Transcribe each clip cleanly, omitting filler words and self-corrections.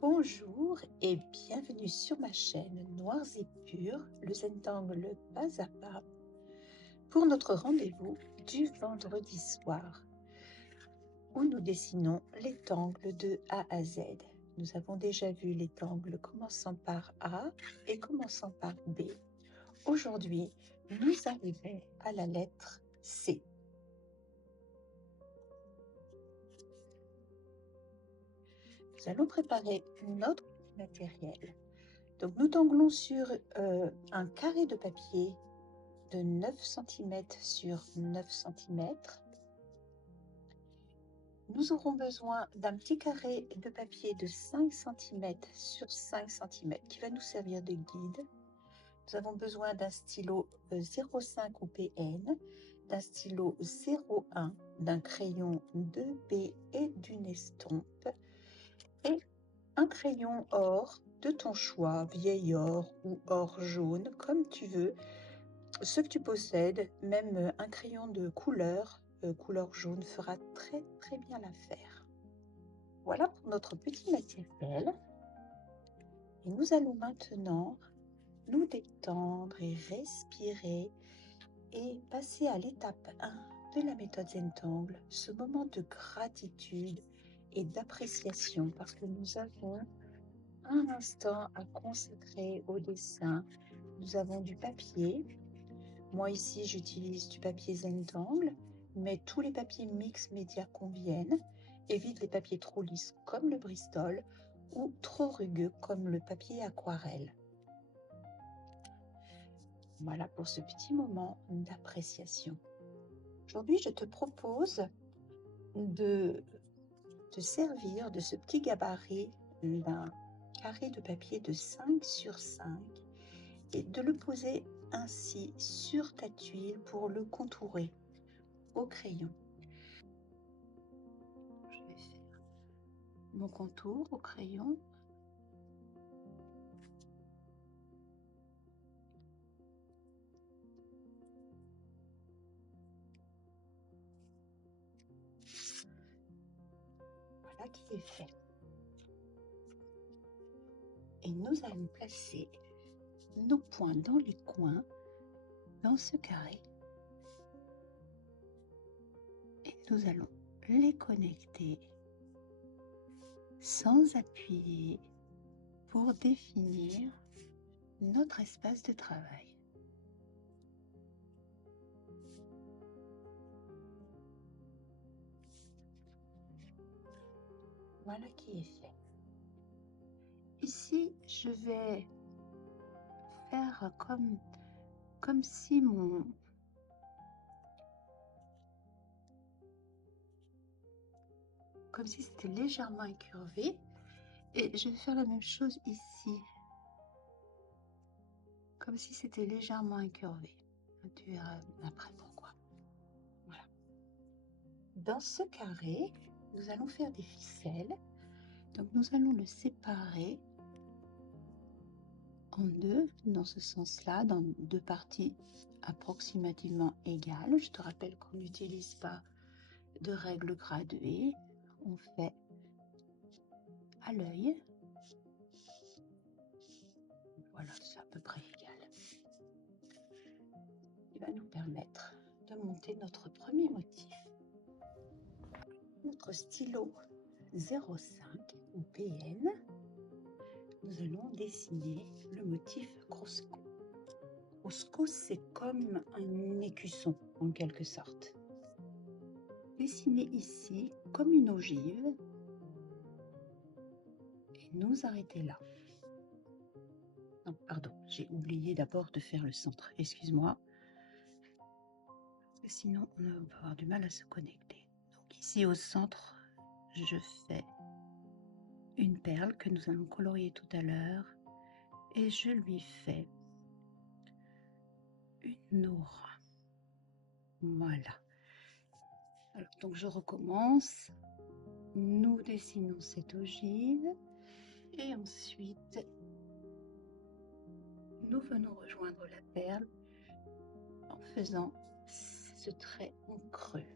Bonjour et bienvenue sur ma chaîne Noirs et Purs, le Zentangle pas à pas, pour notre rendez-vous du vendredi soir, où nous dessinons les tangles de A à Z. Nous avons déjà vu les tangles commençant par A et commençant par B. Aujourd'hui, nous arrivons à la lettre C. Nous allons préparer notre matériel. Donc nous tanglons sur un carré de papier de 9 cm sur 9 cm. Nous aurons besoin d'un petit carré de papier de 5 cm sur 5 cm qui va nous servir de guide. Nous avons besoin d'un stylo 0,5 ou PN, d'un stylo 0,1, d'un crayon 2B et d'une estompe, et un crayon or de ton choix, vieil or ou or jaune, comme tu veux, ce que tu possèdes. Même un crayon de couleur, couleur jaune, fera très bien l'affaire. Voilà pour notre petit matériel. Et nous allons maintenant nous détendre et respirer et passer à l'étape 1 de la méthode Zentangle, ce moment de gratitude et d'appréciation, parce que nous avons un instant à consacrer au dessin. Nous avons du papier. Moi ici j'utilise du papier Zentangle, mais tous les papiers mix média conviennent. Évite les papiers trop lisses comme le Bristol ou trop rugueux comme le papier aquarelle. Voilà pour ce petit moment d'appréciation. Aujourd'hui, je te propose de te servir de ce petit gabarit d'un carré de papier de 5 sur 5 et de le poser ainsi sur ta tuile pour le contourer au crayon. Je vais faire mon contour au crayon. Voilà qui est fait. Et nous allons placer nos points dans les coins, dans ce carré. Et nous allons les connecter sans appuyer pour définir notre espace de travail. Voilà qui est fait. Ici, je vais faire comme si c'était légèrement incurvé, et je vais faire la même chose ici, comme si c'était légèrement incurvé. Tu verras après pourquoi. Voilà. Dans ce carré, nous allons faire des ficelles. Donc nous allons le séparer en deux, dans ce sens-là, dans deux parties approximativement égales. Je te rappelle qu'on n'utilise pas de règle graduée, on fait à l'œil. Voilà, c'est à peu près égal. Il va nous permettre de monter notre premier motif. Notre stylo 0,5 ou PN, nous allons dessiner le motif Crosco. Crosco, c'est comme un écusson en quelque sorte. Dessiner ici comme une ogive et nous arrêter là. Non, pardon, j'ai oublié d'abord de faire le centre, excuse-moi, parce que sinon on va avoir du mal à se connecter. Donc ici au centre, je fais une perle que nous allons colorier tout à l'heure et je lui fais une aura. Voilà. Alors, donc je recommence. Nous dessinons cette ogive et ensuite nous venons rejoindre la perle en faisant ce trait en creux.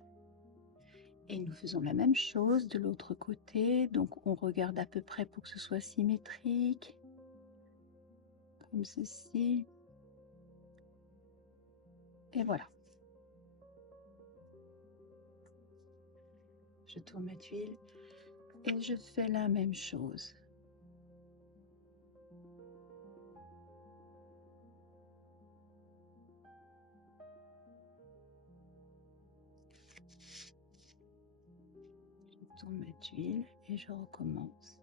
Et nous faisons la même chose de l'autre côté, donc on regarde à peu près pour que ce soit symétrique, comme ceci. Et voilà. Je tourne ma tuile et je fais la même chose. Je tourne ma tuile et je recommence.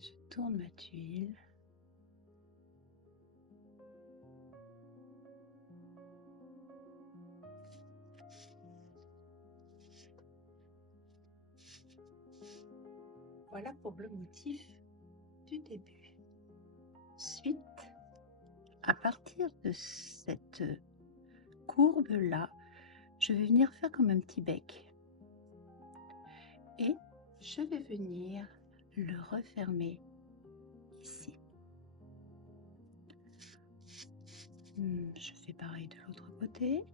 Je tourne ma tuile. Voilà pour le motif du début. Ensuite, à partir de cette courbe-là, je vais venir faire comme un petit bec. Et je vais venir le refermer ici. Je fais pareil de l'autre côté.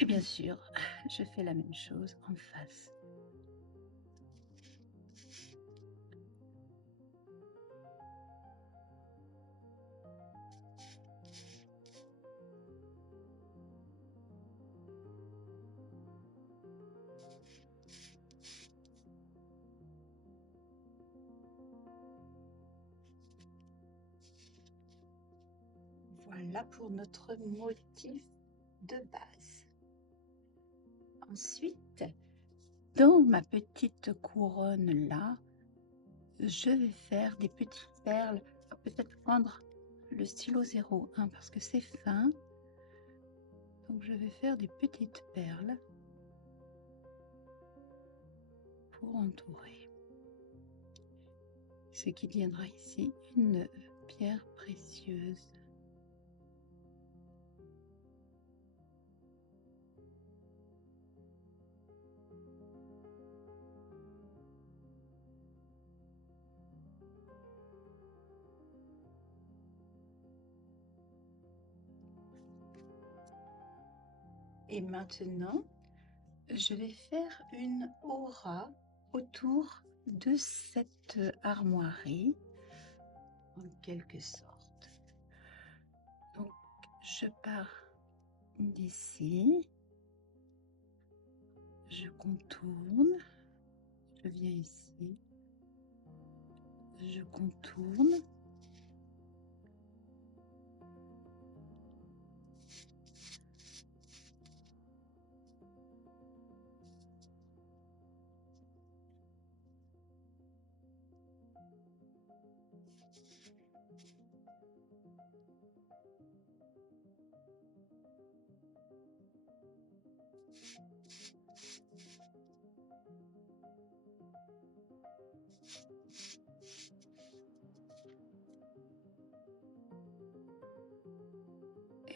Et bien sûr, je fais la même chose en face. Voilà pour notre motif de base. Ensuite, dans ma petite couronne là, je vais faire des petites perles. Peut-être prendre le stylo 01 parce que c'est fin. Donc je vais faire des petites perles pour entourer. Ce qui deviendra ici une pierre précieuse. Et maintenant, je vais faire une aura autour de cette armoirie, en quelque sorte. Donc, je pars d'ici, je contourne, je viens ici, je contourne.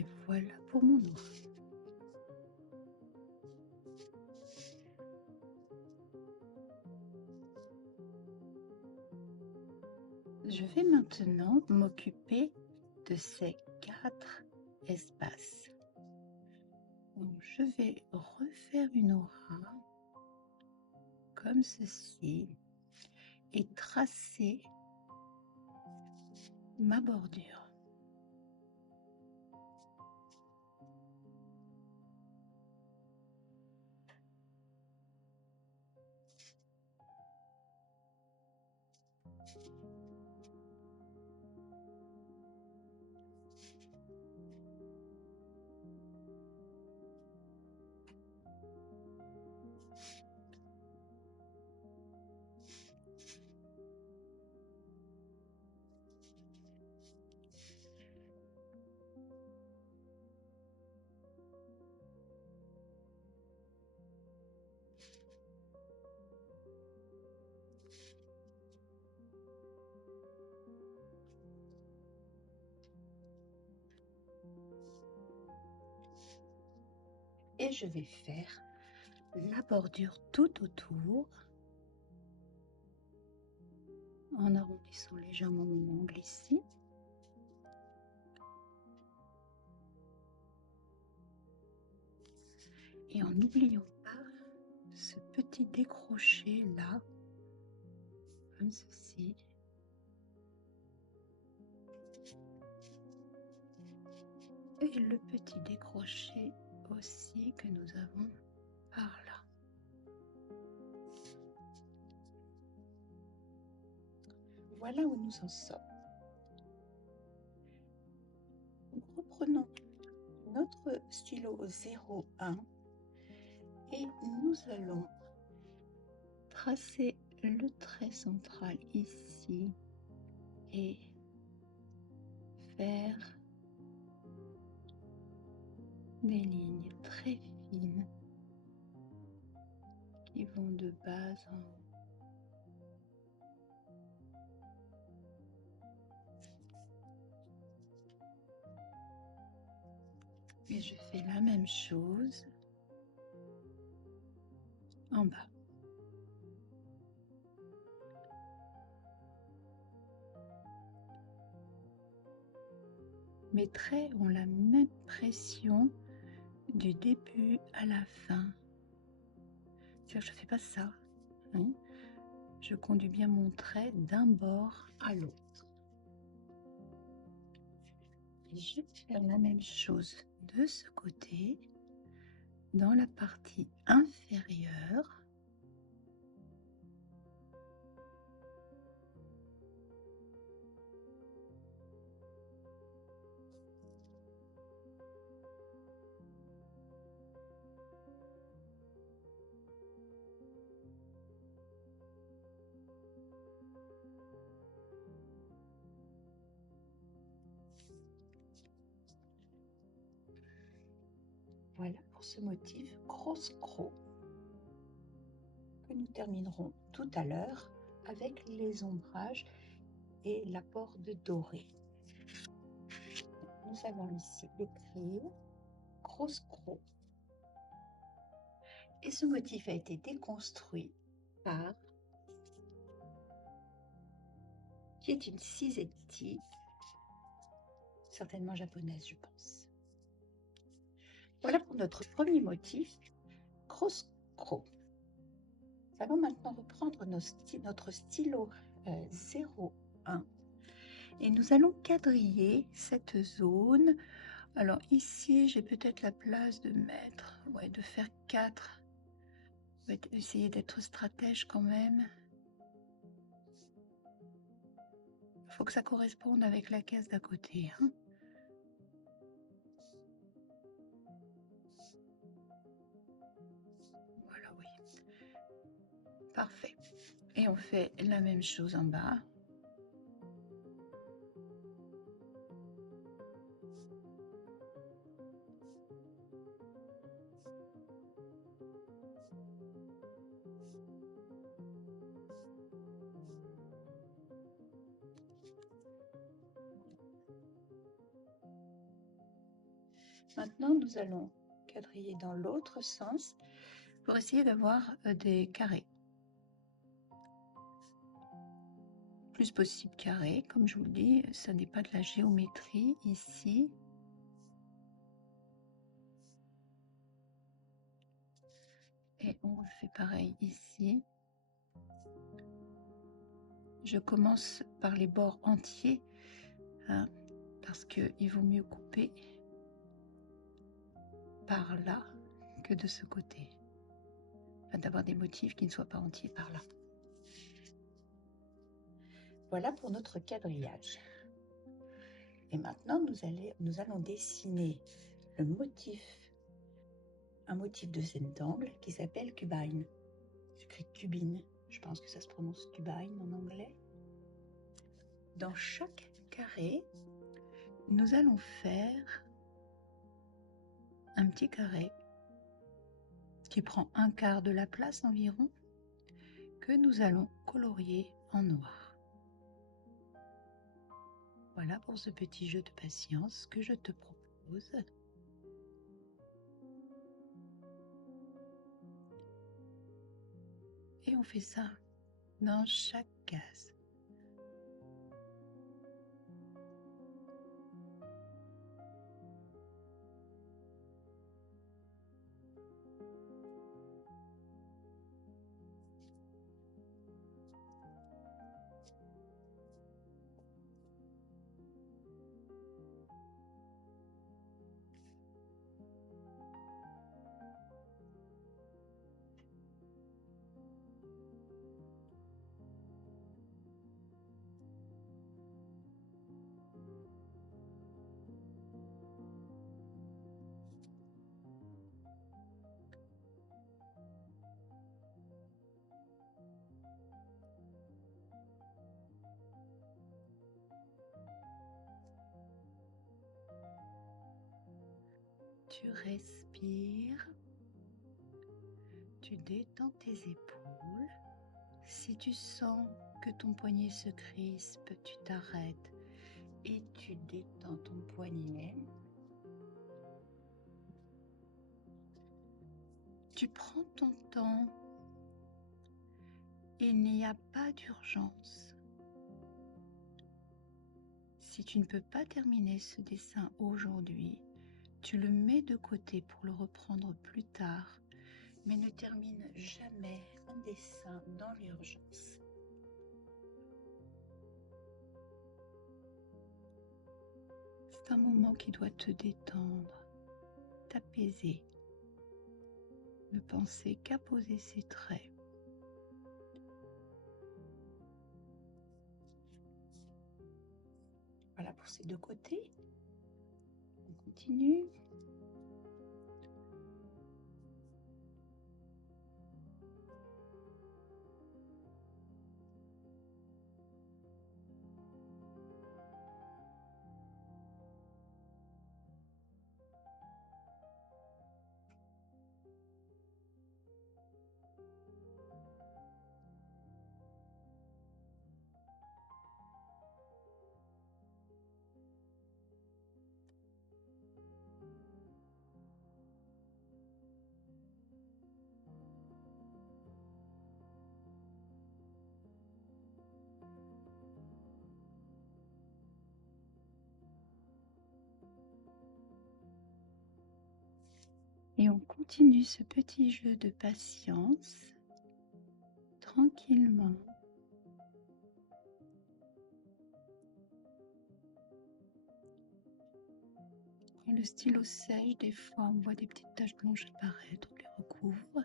Et voilà pour mon aura. Je vais maintenant m'occuper de ces 4 espaces. Donc, je vais refaire une aura comme ceci et tracer ma bordure. Et je vais faire la bordure tout autour en arrondissant légèrement mon ongle ici. Et en n'oubliant pas ce petit décroché là, comme ceci. Et le petit décroché aussi que nous avons par là. Voilà où nous en sommes. Nous reprenons notre stylo 01 et nous allons tracer le trait central ici et faire des lignes très fines qui vont de bas en haut. Et je fais la même chose en bas. Mes traits ont la même pression du début à la fin. C'est-à-dire que je ne fais pas ça. Non. Je conduis bien mon trait d'un bord à l'autre. Et je vais faire la même chose de ce côté, dans la partie inférieure. Voilà pour ce motif cross-croc que nous terminerons tout à l'heure avec les ombrages et l'apport de doré. Nous allons ici écrire cross-croc. Et ce motif a été déconstruit par qui est une Sizetti, certainement japonaise, je pense. Voilà pour notre premier motif, cross-croc. Nous allons maintenant reprendre notre stylo 01 et nous allons quadriller cette zone. Alors ici, j'ai peut-être la place de mettre, de faire 4. On va essayer d'être stratège quand même. Il faut que ça corresponde avec la case d'à côté. Hein. Voilà, oui. Parfait. Et on fait la même chose en bas. Maintenant, nous allons quadriller dans l'autre sens pour essayer d'avoir des carrés. Plus possible carré, comme je vous le dis, ça n'est pas de la géométrie ici. Et on fait pareil ici. Je commence par les bords entiers, hein, parce qu'il vaut mieux couper par là que de ce côté. Enfin, d'avoir des motifs qui ne soient pas entiers par là. Voilà pour notre quadrillage. Et maintenant, nous allons dessiner le motif, un motif de scène d'angle qui s'appelle cubine. J'écris cubine, je pense que ça se prononce cubine en anglais. Dans chaque carré, nous allons faire un petit carré qui prend un quart de la place environ, que nous allons colorier en noir. Voilà pour ce petit jeu de patience que je te propose. Et on fait ça dans chaque case. Tu respires, tu détends tes épaules. Si tu sens que ton poignet se crispe, tu t'arrêtes et tu détends ton poignet. Tu prends ton temps. Il n'y a pas d'urgence. Si tu ne peux pas terminer ce dessin aujourd'hui, tu le mets de côté pour le reprendre plus tard, mais ne termine jamais un dessin dans l'urgence. C'est un moment qui doit te détendre, t'apaiser, ne penser qu'à poser ses traits. Voilà pour ces deux côtés. On continue. Et on continue ce petit jeu de patience, tranquillement. Quand le stylo sèche, des fois on voit des petites taches blanches apparaître, on les recouvre.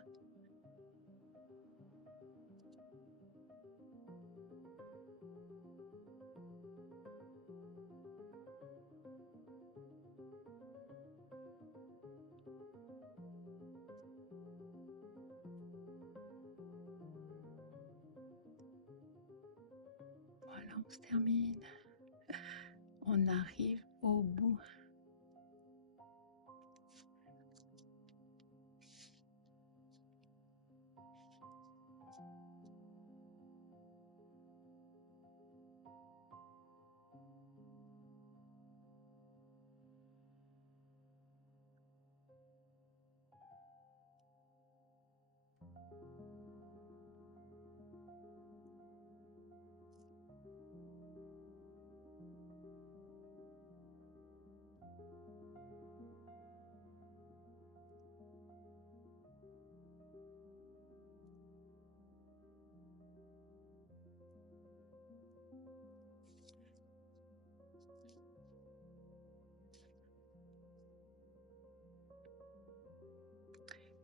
Voilà, on se termine. On arrive au bout.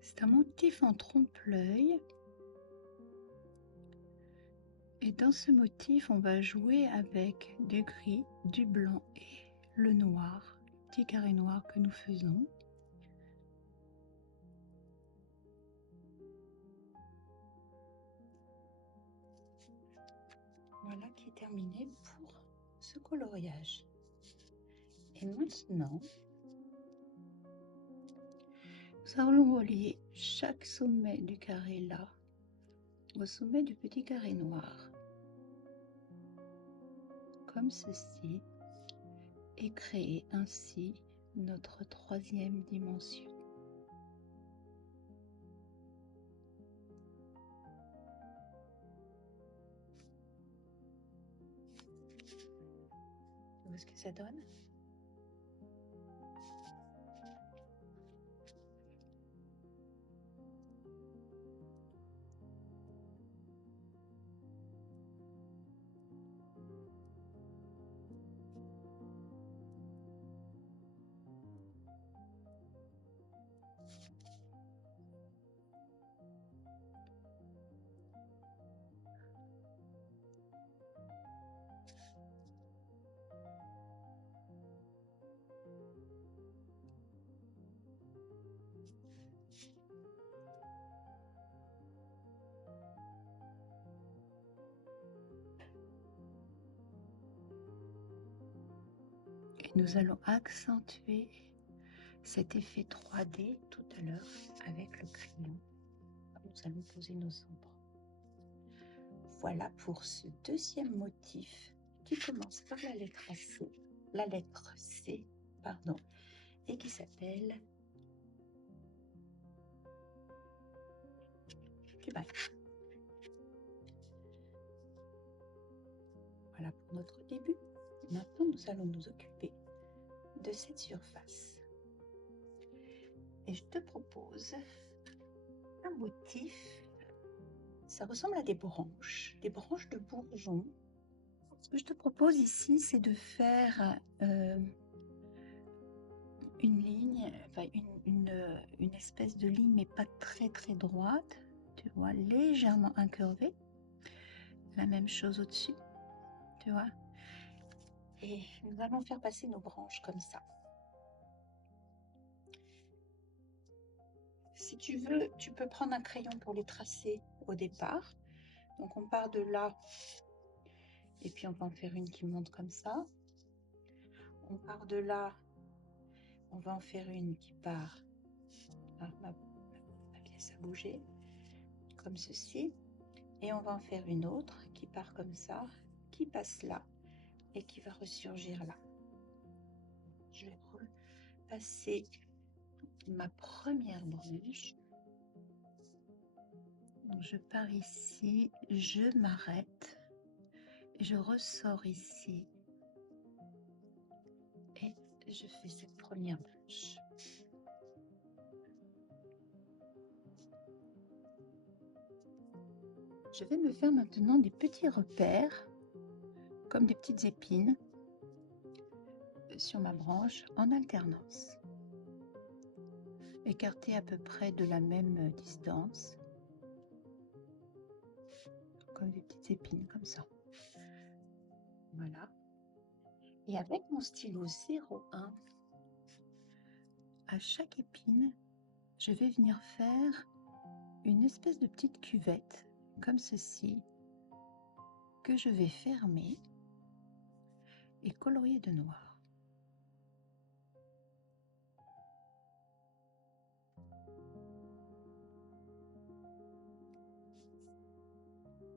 C'est un motif en trompe-l'œil. Et dans ce motif, on va jouer avec du gris, du blanc et le noir, petit carré noir que nous faisons. Voilà qui est terminé pour ce coloriage. Et maintenant, nous allons relier chaque sommet du carré là au sommet du petit carré noir, comme ceci, et créer ainsi notre troisième dimension. ça donne. Et nous allons accentuer cet effet 3D tout à l'heure avec le crayon. Nous allons poser nos ombres. Voilà pour ce deuxième motif qui commence par la lettre C, pardon, et qui s'appelle Cubain. Voilà pour notre début. Maintenant, nous allons nous occuper de cette surface. Et je te propose un motif. Ça ressemble à des branches de bourgeons. Ce que je te propose ici, c'est de faire une ligne, enfin une espèce de ligne, mais pas très droite, tu vois, légèrement incurvée. La même chose au-dessus, tu vois. Et nous allons faire passer nos branches comme ça. Si tu veux, tu peux prendre un crayon pour les tracer au départ. Donc on part de là, et puis on va en faire une qui monte comme ça. On part de là, on va en faire une qui part. Ah, ma pièce a bougé, comme ceci. Et on va en faire une autre qui part comme ça, qui passe là, et qui va ressurgir là. Je vais repasser ma première branche. Donc je pars ici, je m'arrête, je ressors ici et je fais cette première branche. Je vais me faire maintenant des petits repères, comme des petites épines, sur ma branche en alternance. Écartées à peu près de la même distance, comme des petites épines, comme ça. Voilà. Et avec mon stylo 01, à chaque épine, je vais venir faire une espèce de petite cuvette, comme ceci, que je vais fermer et colorier de noir.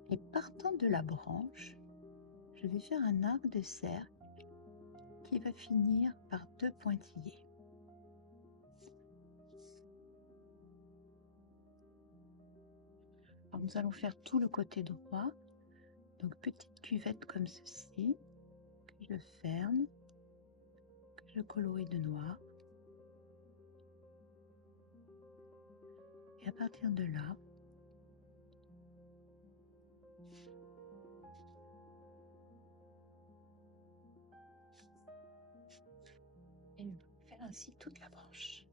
Et partant de la branche, je vais faire un arc de cercle qui va finir par 2 pointillés. Alors nous allons faire tout le côté droit, donc petite cuvette comme ceci, que je ferme, que je colorie de noir. Et à partir de là, et nous allons faire ainsi toute la branche.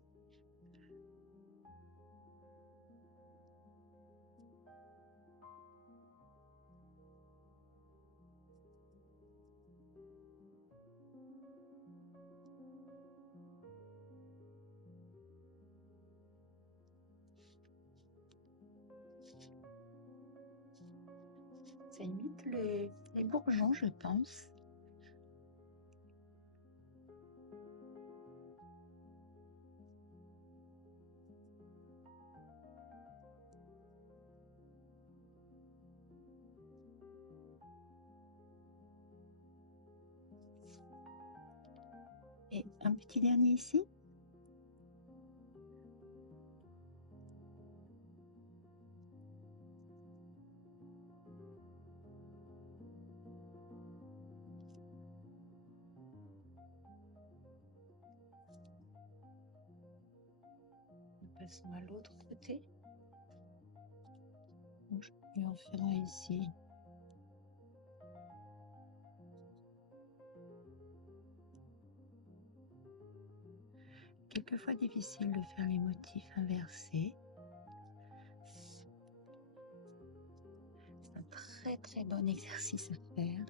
Ça imite les bourgeons, je pense. Et un petit dernier ici. Passons à l'autre côté. Je vais en faire un ici. Quelquefois difficile de faire les motifs inversés. C'est un très très bon exercice à faire.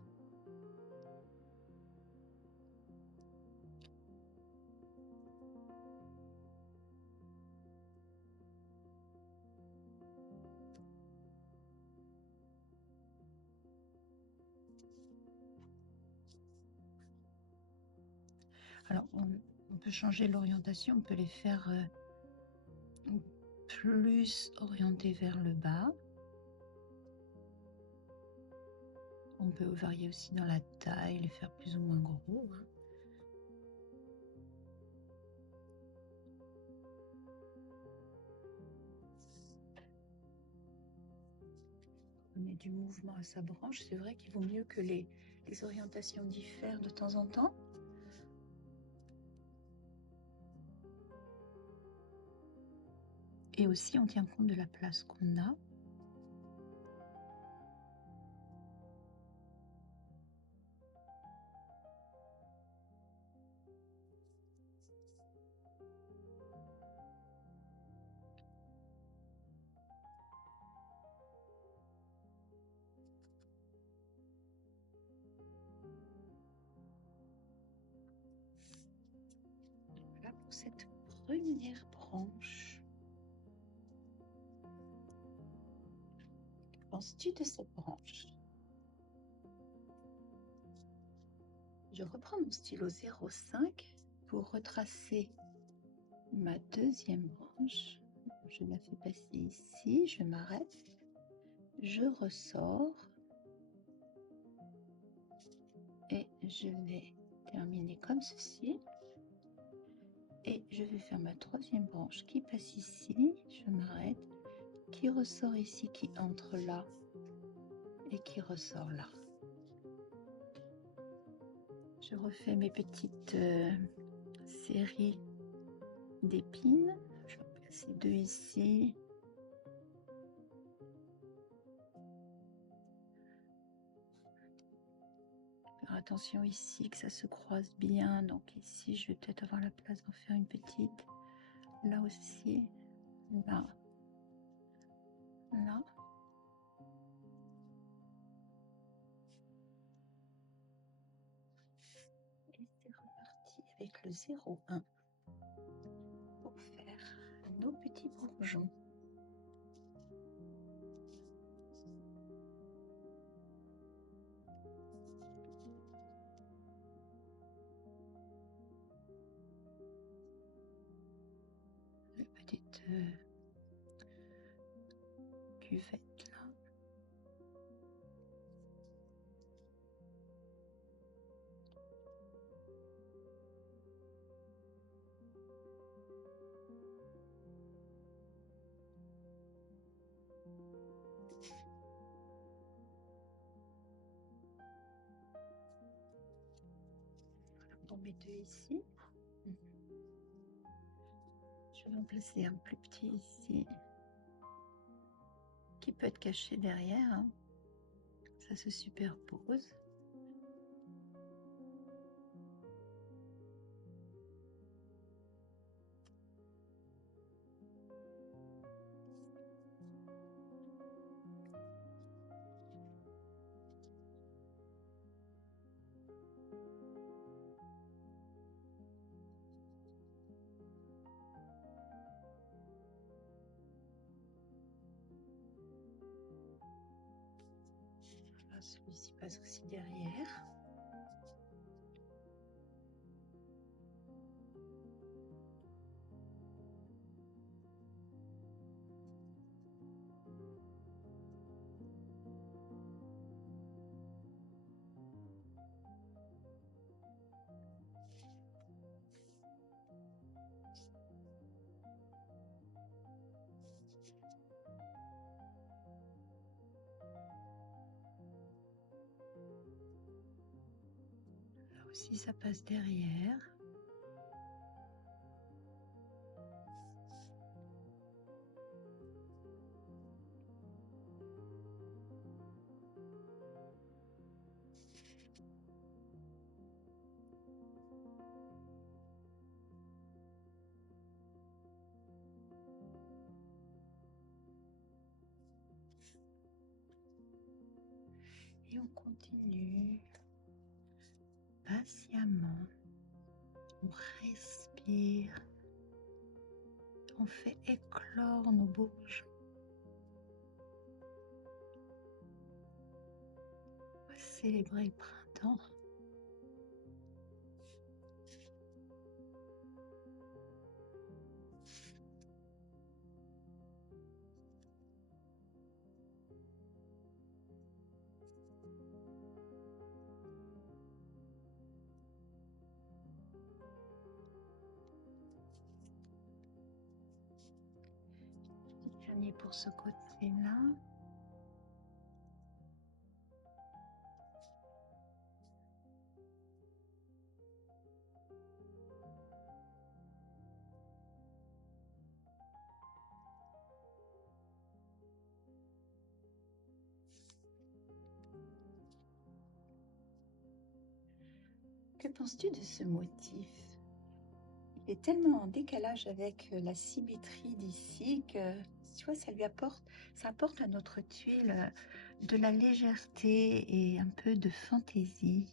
Alors, on peut changer l'orientation, on peut les faire plus orientés vers le bas. On peut varier aussi dans la taille, les faire plus ou moins gros. Hein. Donner du mouvement à sa branche, c'est vrai qu'il vaut mieux que les orientations diffèrent de temps en temps. Et aussi, on tient compte de la place qu'on a. Voilà pour cette première branche. Que penses-tu de cette branche? Je reprends mon stylo 0,5 pour retracer ma deuxième branche. Je la fais passer ici, je m'arrête, je ressors et je vais terminer comme ceci. Et je vais faire ma troisième branche qui passe ici, je m'arrête, qui ressort ici, qui entre là et qui ressort là. Je refais mes petites séries d'épines. Je vais en placer 2 ici. Faire attention ici que ça se croise bien. Donc ici, je vais peut-être avoir la place d'en faire une petite. Là aussi, là, là. Et c'est reparti avec le 0,1 pour faire nos petits bourgeons. La petite cuvette là. Pour mes 2 ici. Je vais en placer un plus petit ici qui peut être caché derrière. Hein. Ça se superpose. Celui-ci passe aussi derrière. Là aussi, ça passe derrière. Et on continue patiemment. On respire. On fait éclore nos bourges. On va célébrer le printemps. Dernier pour ce côté-là. Que penses-tu de ce motif? Il est tellement en décalage avec la symétrie d'ici que, tu vois, ça apporte à notre tuile de la légèreté et un peu de fantaisie.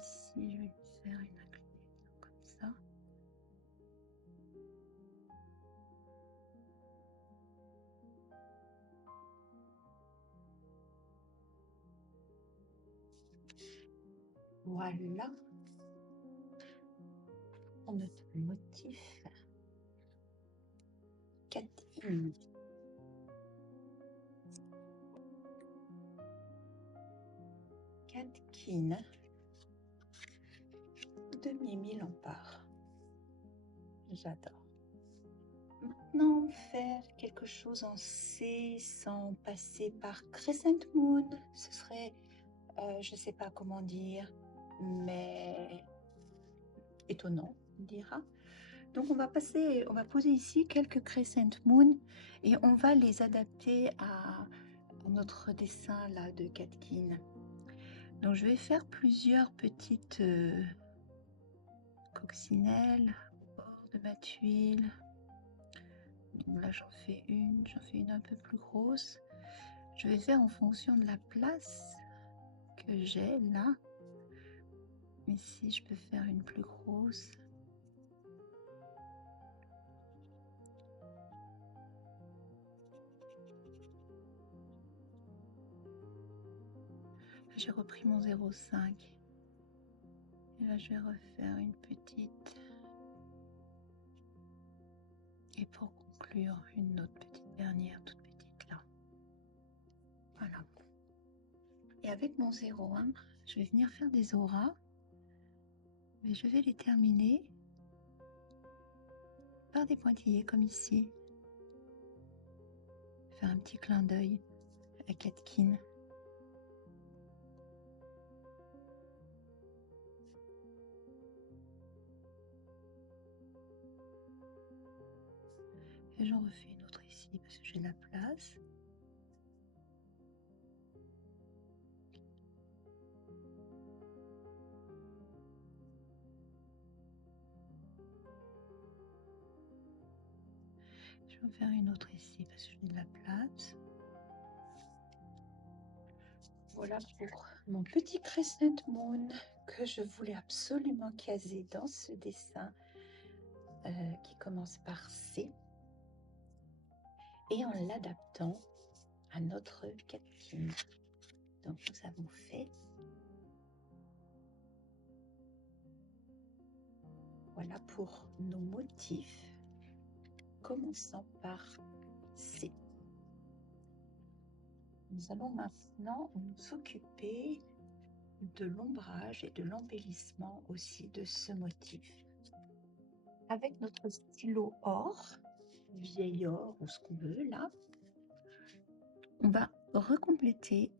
Ici, je vais lui faire une inclinaison comme ça. Voilà. Pour notre motif. Catherine. Catkin. Demi-mille en part. J'adore. Maintenant, faire quelque chose en C sans passer par Crescent Moon, ce serait, je ne sais pas comment dire, mais étonnant, on dira. Donc on va poser ici quelques Crescent Moon et on va les adapter à notre dessin là de Catkin. Donc je vais faire plusieurs petites coccinelles au bord de ma tuile. Donc là j'en fais une un peu plus grosse. Je vais faire en fonction de la place que j'ai là. Mais si je peux faire une plus grosse. J'ai repris mon 0,5. Et là je vais refaire une petite. Et pour conclure, une autre petite dernière, toute petite là. Voilà. Et avec mon 0,1, je vais venir faire des auras. Mais je vais les terminer par des pointillés comme ici. Faire un petit clin d'œil à Catkin. Et j'en refais une autre ici parce que j'ai de la place. Je vais en faire une autre ici parce que j'ai de la place. Voilà pour mon petit crescent moon que je voulais absolument caser dans ce dessin qui commence par C et en l'adaptant à notre Catkin. Donc nous avons fait, voilà pour nos motifs commençant par C. Nous allons maintenant nous occuper de l'ombrage et de l'embellissement aussi de ce motif. Avec notre stylo or, vieil or ou ce qu'on veut là, on va recompléter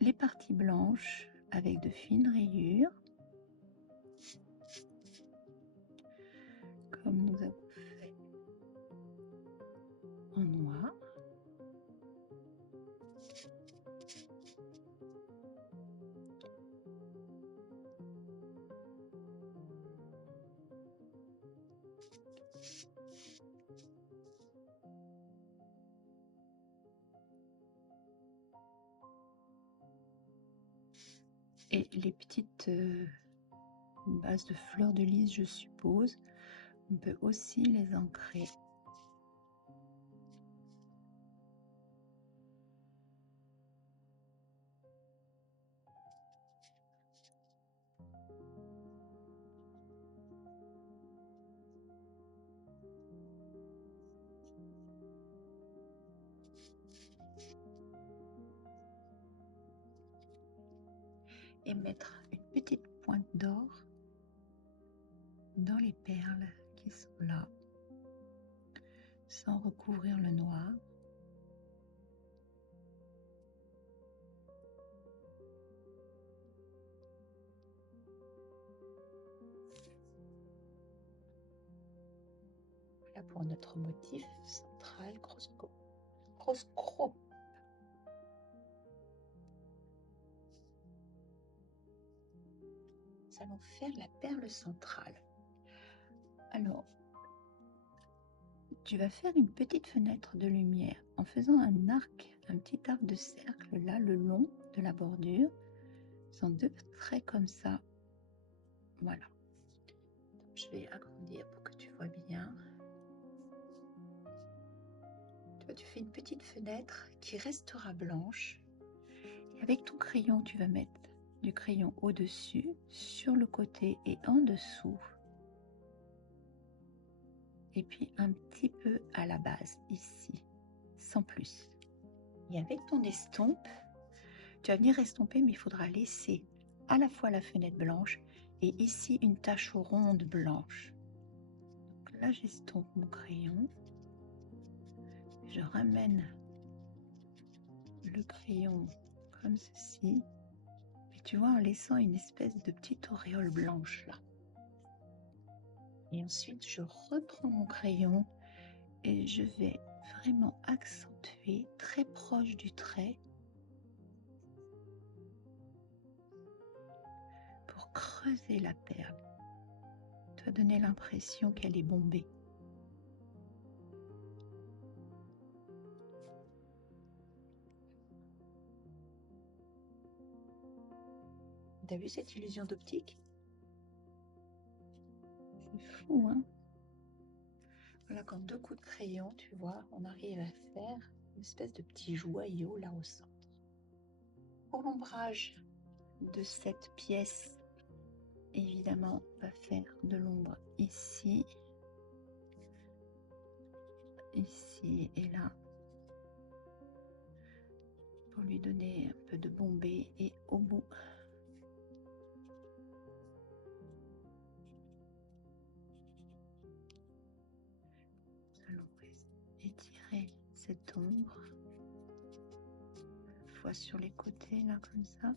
les parties blanches avec de fines rayures, comme nous avons fait en noir. Et les petites bases de fleurs de lys, je suppose, on peut aussi les ancrer. Et mettre une petite pointe d'or dans les perles qui sont là, sans recouvrir le noir. Voilà pour notre motif central, grosse croc. Nous allons faire la perle centrale. Alors, tu vas faire une petite fenêtre de lumière en faisant un arc, un petit arc de cercle là, le long de la bordure, sans deux traits comme ça. Voilà. Donc, je vais agrandir pour que tu vois bien. Tu fais une petite fenêtre qui restera blanche. Et avec ton crayon, tu vas mettre du crayon au-dessus, sur le côté et en dessous. Et puis un petit peu à la base, ici, sans plus. Et avec ton estompe, tu vas venir estomper, mais il faudra laisser à la fois la fenêtre blanche et ici une tache ronde blanche. Donc là, j'estompe mon crayon. Je ramène le crayon comme ceci. Et tu vois, en laissant une espèce de petite auréole blanche là. Et ensuite, je reprends mon crayon et je vais vraiment accentuer très proche du trait pour creuser la perle. Tu vas donner l'impression qu'elle est bombée. T'as vu cette illusion d'optique? C'est fou, hein? Voilà, quand deux coups de crayon, tu vois, on arrive à faire une espèce de petit joyau là au centre. Pour l'ombrage de cette pièce, évidemment, on va faire de l'ombre ici, ici et là, pour lui donner un peu de bombée et au bout. Nous allons étirer cette ombre, à la fois sur les côtés, là, comme ça.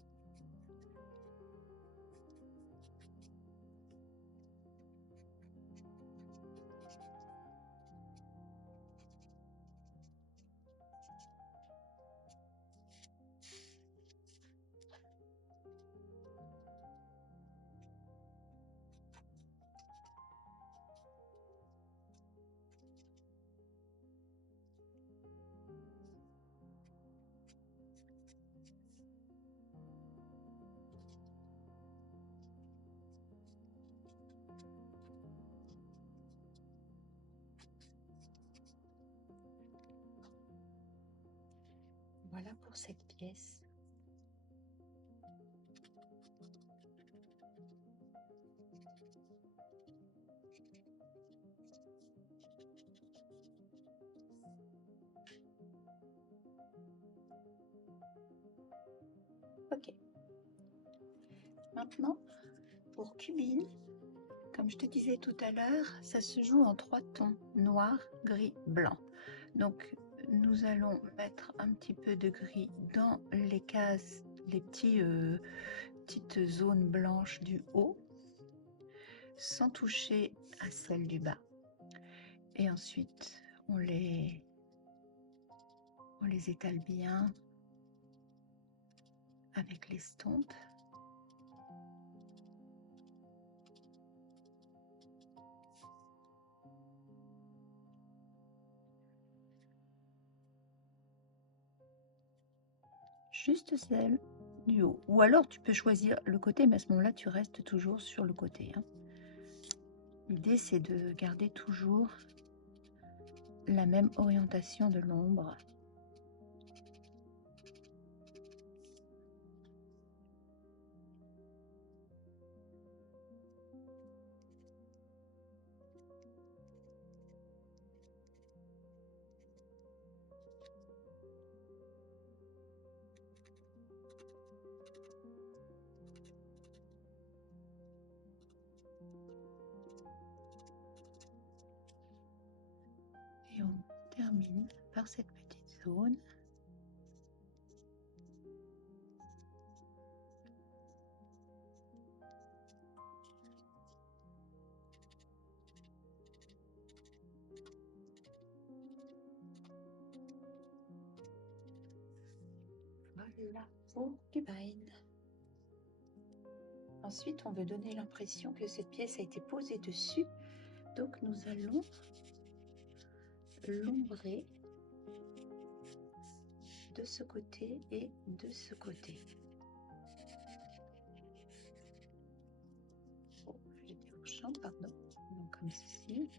Voilà pour cette pièce. Ok. Maintenant, pour Cubine, comme je te disais tout à l'heure, ça se joue en 3 tons, noir, gris, blanc. Donc, nous allons mettre un petit peu de gris dans les cases, les petites zones blanches du haut, sans toucher à celle du bas. Et ensuite, on les étale bien avec l'estompe. Juste celle du haut. Ou alors tu peux choisir le côté, mais à ce moment-là, tu restes toujours sur le côté. Hein. L'idée, c'est de garder toujours la même orientation de l'ombre. Et on termine par cette petite zone. Voilà pour Cubine. Ensuite, on veut donner l'impression que cette pièce a été posée dessus. Donc, nous allons l'ombrer de ce côté et de ce côté. Oh, j'étais au champ, pardon. Donc, comme ceci.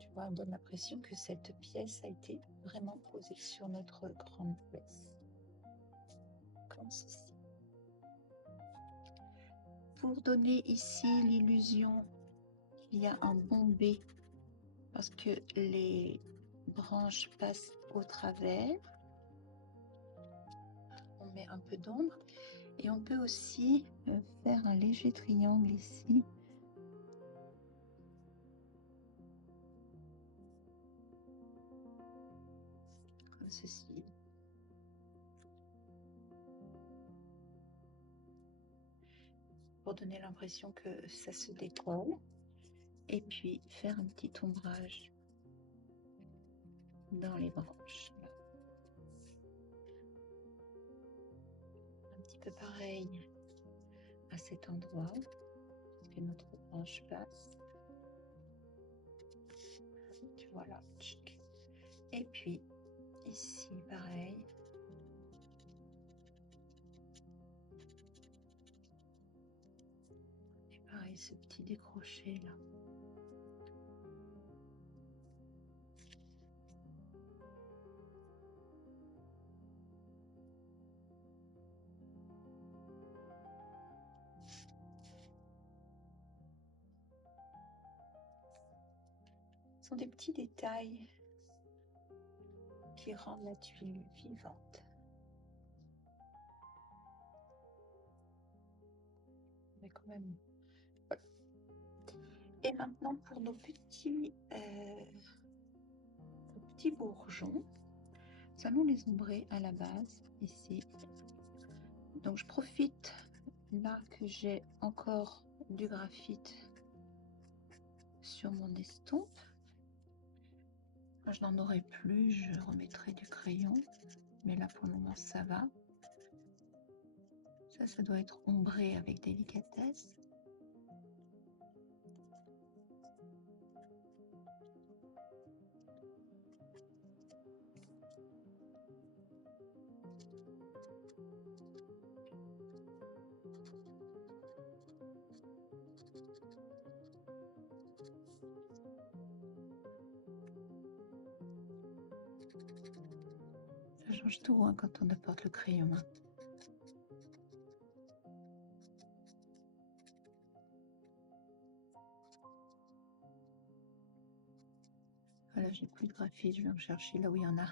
Tu vois, on donne l'impression que cette pièce a été vraiment posée sur notre grande pièce. Comme ceci. Pour donner ici l'illusion qu'il y a un bombé, parce que les branches passent au travers, on met un peu d'ombre. Et on peut aussi faire un léger triangle ici. Comme ceci. Pour donner l'impression que ça se décolle. Et puis faire un petit ombrage dans les branches. Là. Un petit peu pareil à cet endroit que notre branche passe. Tu vois là. Et puis ici pareil. Et pareil ce petit décroché là. Ce sont des petits détails qui rendent la tuile vivante. Mais quand même. Voilà. Et maintenant pour nos petits bourgeons, nous allons les ombrer à la base ici. Donc je profite là que j'ai encore du graphite sur mon estompe. Quand je n'en aurai plus, je remettrai du crayon, mais là pour le moment ça va. Ça doit être ombré avec délicatesse. change tout hein, quand on apporte le crayon. Hein. Voilà, j'ai plus de graphite, je vais en chercher là où il y en a.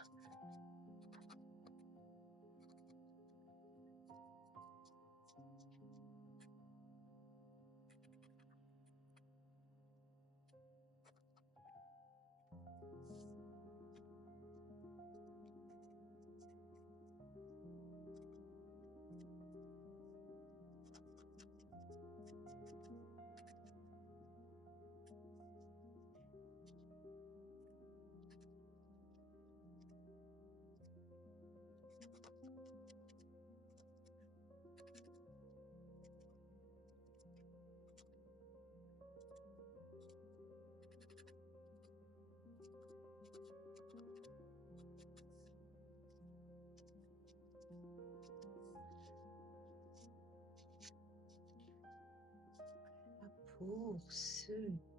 Pour ce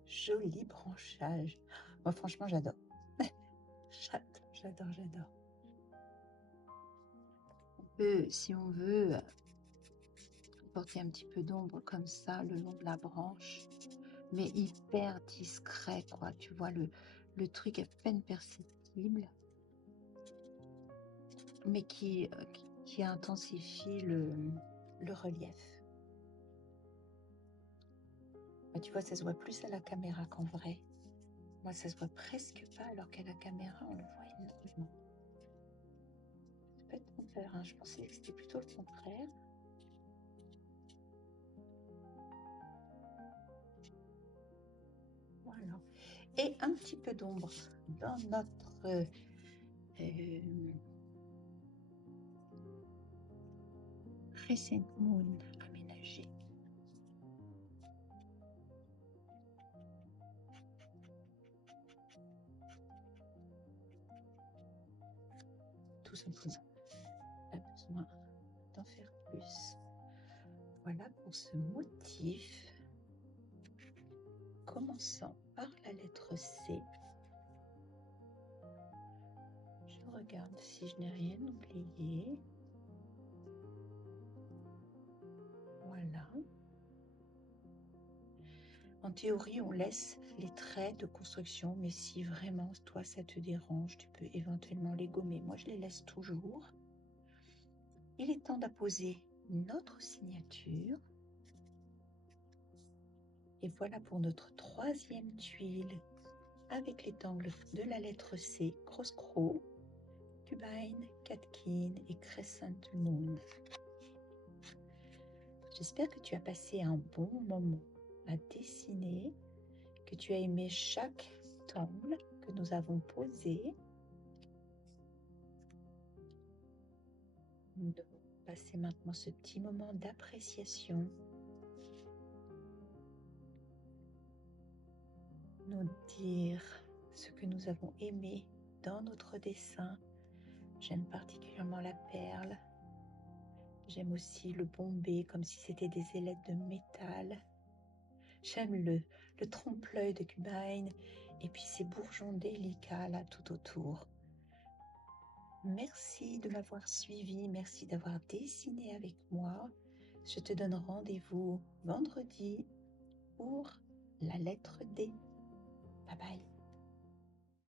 joli branchage. Moi, franchement, j'adore. J'adore. On peut, si on veut, apporter un petit peu d'ombre comme ça le long de la branche, mais hyper discret, quoi. Tu vois, le truc à peine perceptible, mais qui intensifie le relief. Bah, tu vois, ça se voit plus à la caméra qu'en vrai. Moi, ça se voit presque pas, alors qu'à la caméra, on le voit énormément. C'est pas trompeur, hein. Je pensais que c'était plutôt le contraire. Voilà. Et un petit peu d'ombre dans notre Crescent Moon aménagé. Tout simplement. Pas besoin d'en faire plus. Voilà pour ce motif. Commençant par la lettre C. Je regarde si je n'ai rien oublié. Voilà. En théorie, on laisse les traits de construction, mais si vraiment, toi, ça te dérange, tu peux éventuellement les gommer. Moi, je les laisse toujours. Il est temps d'apposer notre signature. Et voilà pour notre troisième tuile avec les tangles de la lettre C, Cross-Crow, Cubine, Catkin et Crescent Moon. J'espère que tu as passé un bon moment à dessiner, que tu as aimé chaque tangle que nous avons posé. Nous devons passer maintenant ce petit moment d'appréciation. Nous dire ce que nous avons aimé dans notre dessin. J'aime particulièrement la perle. J'aime aussi le bombé, comme si c'était des ailettes de métal. J'aime le trompe-l'œil de Cubine et puis ces bourgeons délicats là tout autour. Merci de m'avoir suivi, merci d'avoir dessiné avec moi. Je te donne rendez-vous vendredi pour la lettre D. Bye bye.